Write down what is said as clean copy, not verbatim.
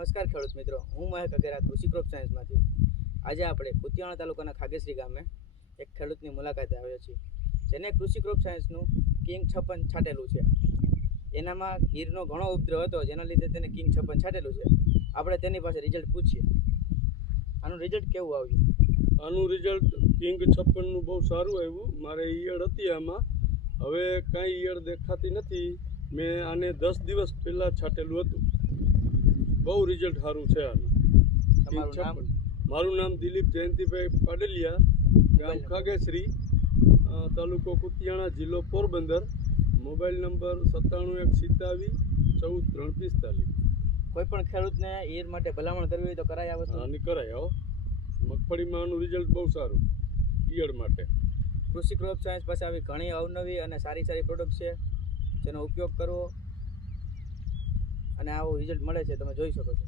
નમસ્કાર ખેડૂત મિત્રો, હું મહેક અગેરા કૃષિ ક્રોપ સાયન્સમાંથી. આજે આપણે કુતિયાણા તાલુકાના ખાગેસરી ગામે એક ખેડૂતની મુલાકાતે આવ્યા છીએ, જેને કૃષિ ક્રોપ સાયન્સનું કિંગ 56 છાંટેલું છે. એનામાં ઈયળનો ઘણો ઉપદ્રવ હતો, જેના લીધે તેને કિંગ 56 છાંટેલું છે. આપણે તેની પાસે રિઝલ્ટ પૂછીએ. આનું રિઝલ્ટ કેવું આવ્યું? આનું રિઝલ્ટ કિંગ 56નું બહુ સારું આવ્યું. મારે ઈયળ હતી આમાં, હવે કાંઈ ઈયળ દેખાતી નથી. મેં આને 10 દિવસ પહેલાં છાંટેલું હતું. બહુ રિઝલ્ટ સારું છે આનું. તમારું નામ? મારું નામ દિલીપ જયંતિભાઈ પાડલિયા, ગામ ખાગેસરી, તાલુકો કુતિયાણા, જિલ્લો પોરબંદર. Mobile number 9717241345. કોઈ પણ ખેડૂતને ઈયળ માટે ભલામણ કરવી હોય તો કરાય આ વસ્તુ? આની કરાય. આવો મગફળીમાં આનું રિઝલ્ટ બહુ સારું ઈયળ માટે. કૃષિ ક્રોપ સાયન્સ પાસે આવી ઘણી અવનવી અને સારી પ્રોડક્ટ છે, જેનો ઉપયોગ કરવો અને આવું રિઝલ્ટ મળે છે, તમે જોઈ શકો છો.